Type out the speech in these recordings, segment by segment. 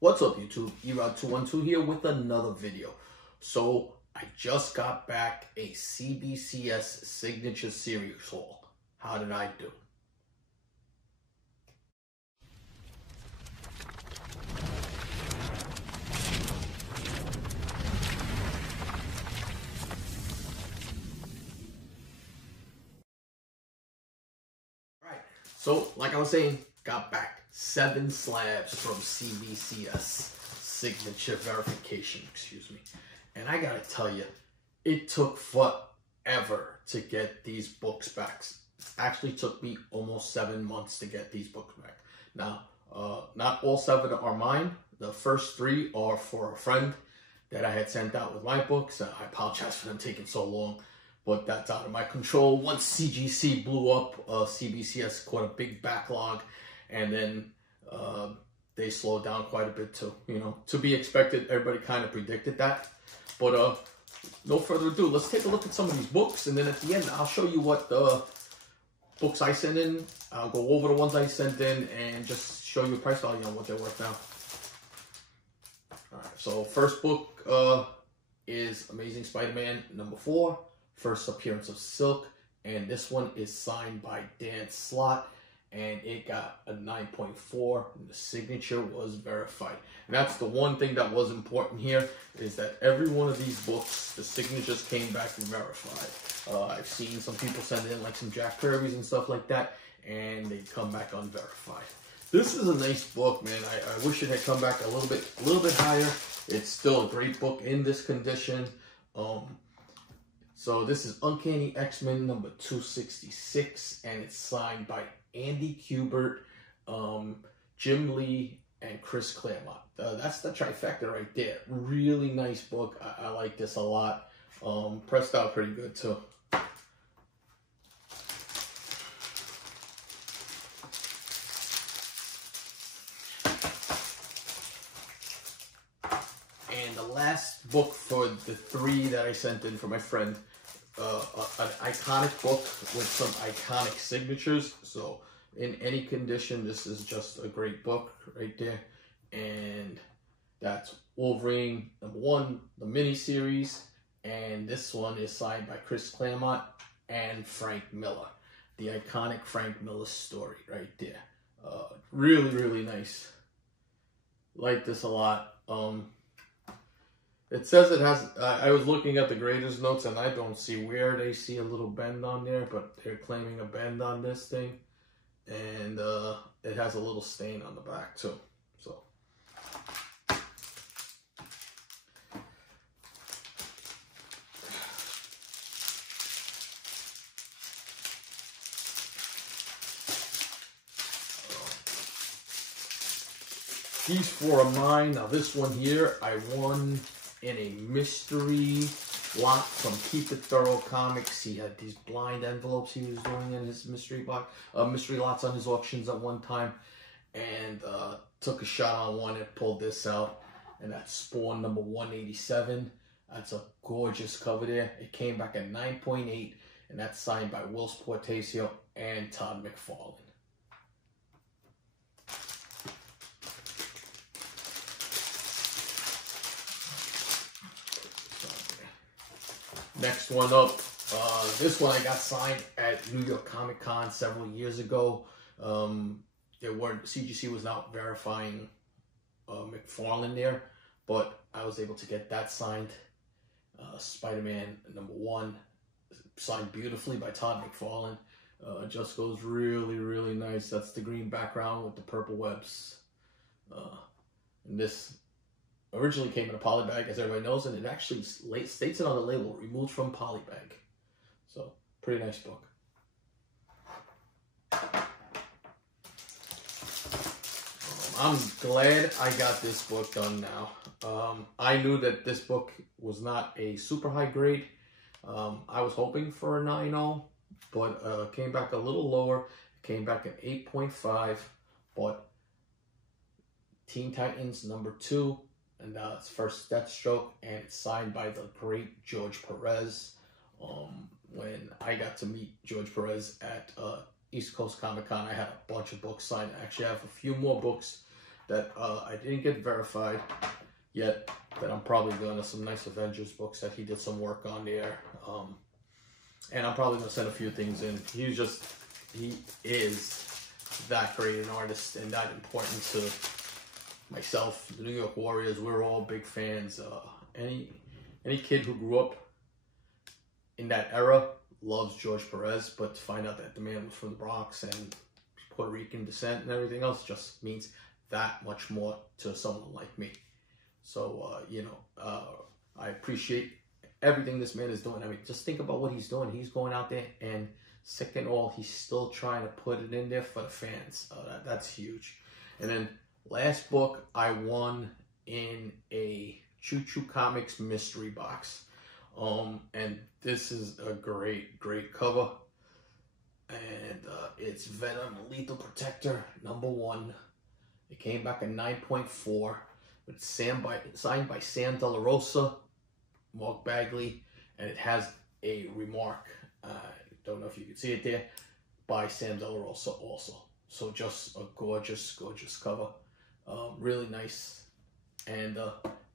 What's up, YouTube? Erod212 here with another video. So I just got back a CBCS Signature Series haul. How did I do? Alright, so like I was saying, got back 7 slabs from CBCS Signature Verification, excuse me. And I gotta tell you, it took forever to get these books back. Actually took me almost 7 months to get these books back. Now, not all 7 are mine. The first 3 are for a friend that I had sent out with my books. I apologize for them taking so long, but that's out of my control. Once CGC blew up, CBCS caught a big backlog, and then they slowed down quite a bit too. You know, to be expected, everybody kind of predicted that. But no further ado, let's take a look at some of these books, and then at the end, I'll show you what books I sent in. I'll go over the ones I sent in and just show you price value on what they're worth now. All right, so first book is Amazing Spider-Man #4, first appearance of Silk, and this one is signed by Dan Slott, and it got a 9.4, and the signature was verified. And that's the one thing that was important here, is that every one of these books, the signatures came back verified. I've seen some people send in like some Jack Kirby's and stuff like that, and they come back unverified. This is a nice book, man. I wish it had come back a little bit higher. It's still a great book in this condition. So this is Uncanny X-Men #266, and it's signed by Andy Kubert, Jim Lee, and Chris Claremont. That's the trifecta right there. Really nice book. I like this a lot. Pressed out pretty good too. And the last book for the 3 that I sent in for my friend, an iconic book with some iconic signatures. So in any condition, this is just a great book right there. And that's Wolverine #1, the miniseries. And this one is signed by Chris Claremont and Frank Miller. The iconic Frank Miller story right there. Really, really nice. Like this a lot. It says it has, I was looking at the grader's notes and I don't see where they see a little bend on there, but they're claiming a bend on this thing. And it has a little stain on the back too. So. These 4 are mine. Now this one here, I won in a mystery lot from Keep It Thorough Comics. He had these blind envelopes he was doing in his mystery box, mystery lots on his auctions at one time, and took a shot on one and pulled this out, and that's Spawn #187. That's a gorgeous cover there. It came back at 9.8, and that's signed by Will Portacio and Todd McFarlane. Next one up, this one I got signed at New York Comic Con several years ago. CGC was not verifying McFarlane there, but I was able to get that signed. Spider-Man #1, signed beautifully by Todd McFarlane. Just goes really, really nice. That's the green background with the purple webs. And this originally came in a poly bag, as everybody knows, and it actually states it on the label, removed from poly bag. So, pretty nice book. I'm glad I got this book done now. I knew that this book was not a super high grade. I was hoping for a 9.0, but came back a little lower. Came back at 8.5, but Teen Titans #2. And it's first Deathstroke, and it's signed by the great George Perez. When I got to meet George Perez at East Coast Comic Con, I had a bunch of books signed. I actually have a few more books that I didn't get verified yet, that I'm probably going to some nice Avengers books that he did some work on there. And I'm probably going to send a few things in. He is that great an artist and that important to myself, the New York Warriors. We're all big fans. Any kid who grew up in that era loves George Perez, but to find out that the man was from the Bronx and Puerto Rican descent and everything else just means that much more to someone like me. So, I appreciate everything this man is doing. I mean, just think about what he's doing. He's going out there, and second of all, he's still trying to put it in there for the fans. That's huge. And then last book I won in a Choo Choo Comics mystery box. And this is a great cover. And it's Venom Lethal Protector #1. It came back at 9.4. It's signed by Sam De La Rosa, Mark Bagley, and it has a remark. Don't know if you can see it there, by Sam De La Rosa also. So just a gorgeous cover. Really nice. And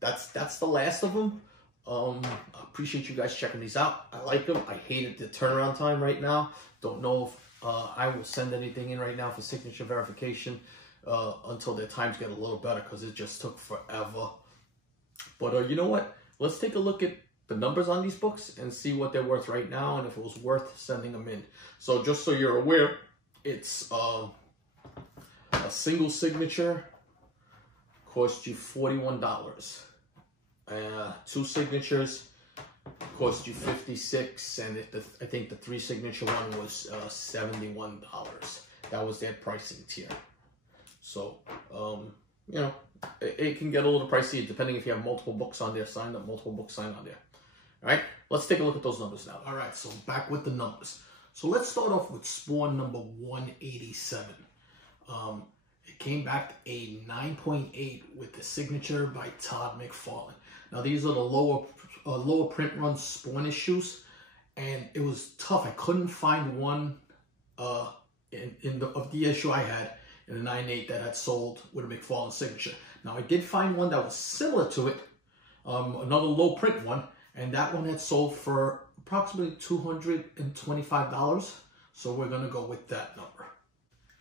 that's the last of them. I appreciate you guys checking these out. I like them. I hated the turnaround time right now. Don't know if I will send anything in right now for signature verification until their times get a little better, because it just took forever. But you know what? Let's take a look at the numbers on these books and see what they're worth right now and if it was worth sending them in. So just so you're aware, it's a single signature cost you $41. 2 signatures cost you $56, and I think the 3 signature one was $71. That was their pricing tier. So it can get a little pricey depending if you have multiple books on there signed up, multiple books signed on there. All right, let's take a look at those numbers now. All right, so back with the numbers. So let's start off with Spawn number 187. It came back a 9.8 with the signature by Todd McFarlane. Now these are the lower print run Spawn issues, and it was tough. I couldn't find one of the issue I had in the 9.8 that had sold with a McFarlane signature. Now I did find one that was similar to it, another low print one, and that one had sold for approximately $225. So we're gonna go with that number.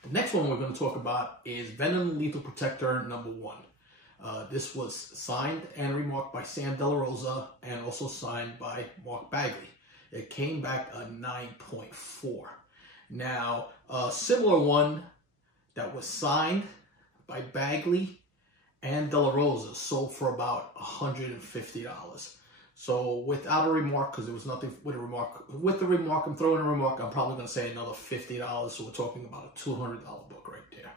The next one we're going to talk about is Venom Lethal Protector #1. This was signed and remarked by Sam De La Rosa and also signed by Mark Bagley. It came back a 9.4. Now, a similar one that was signed by Bagley and De La Rosa sold for about $150. So without a remark, because there was nothing with a remark. With the remark, I'm throwing a remark, I'm probably going to say another $50. So we're talking about a $200 book right there.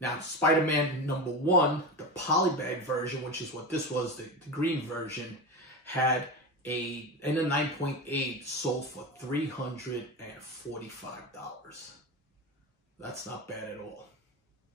Now, Spider-Man #1, the polybag version, which is what this was, the green version, had in a 9.8 sold for $345. That's not bad at all.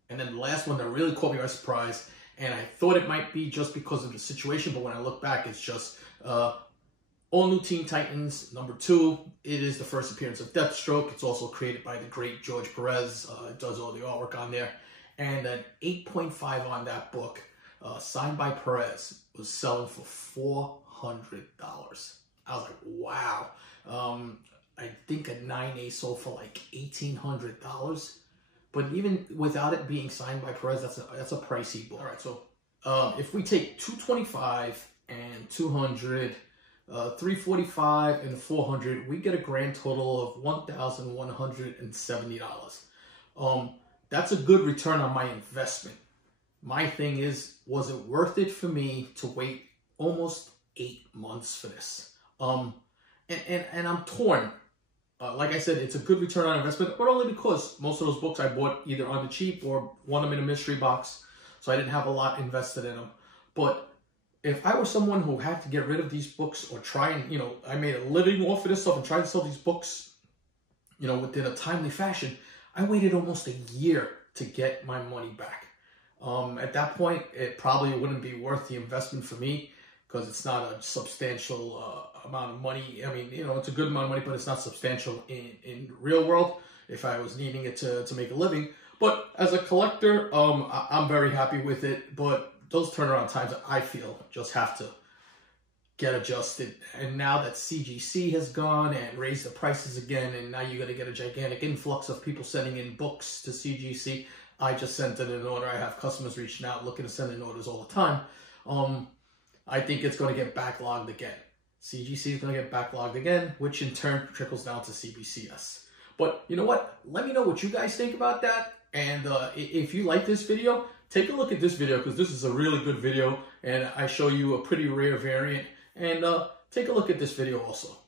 And then the last one that really caught me by surprise, and I thought it might be just because of the situation, but when I look back, it's just All New Teen Titans #2. It is the first appearance of Deathstroke. It's also created by the great George Perez. It does all the artwork on there. And an 8.5 on that book, signed by Perez, was selling for $400. I was like, wow. I think a 9A sold for like $1,800. But even without it being signed by Perez, that's a pricey book. All right, so if we take $225 and $200, $345 and $400, we get a grand total of $1,170. That's a good return on my investment. My thing is, was it worth it for me to wait almost 8 months for this? And I'm torn. Like I said, it's a good return on investment, but only because most of those books I bought either on the cheap or won them in a mystery box, so I didn't have a lot invested in them. But if I was someone who had to get rid of these books or try and, I made a living off of this stuff and tried to sell these books, within a timely fashion, I waited almost a year to get my money back. At that point, it probably wouldn't be worth the investment for me, because it's not a substantial amount of money. I mean, it's a good amount of money, but it's not substantial in real world if I was needing it to make a living. But as a collector, I'm very happy with it. But those turnaround times, I feel, just have to get adjusted. And now that CGC has gone and raised the prices again, and now you're going to get a gigantic influx of people sending in books to CGC. I just sent in an order. I have customers reaching out looking to send in orders all the time. I think it's going to get backlogged again. CGC is going to get backlogged again, which in turn trickles down to CBCS. But you know what? Let me know what you guys think about that. And if you like this video, take a look at this video, because this is a really good video. And I show you a pretty rare variant. And take a look at this video also.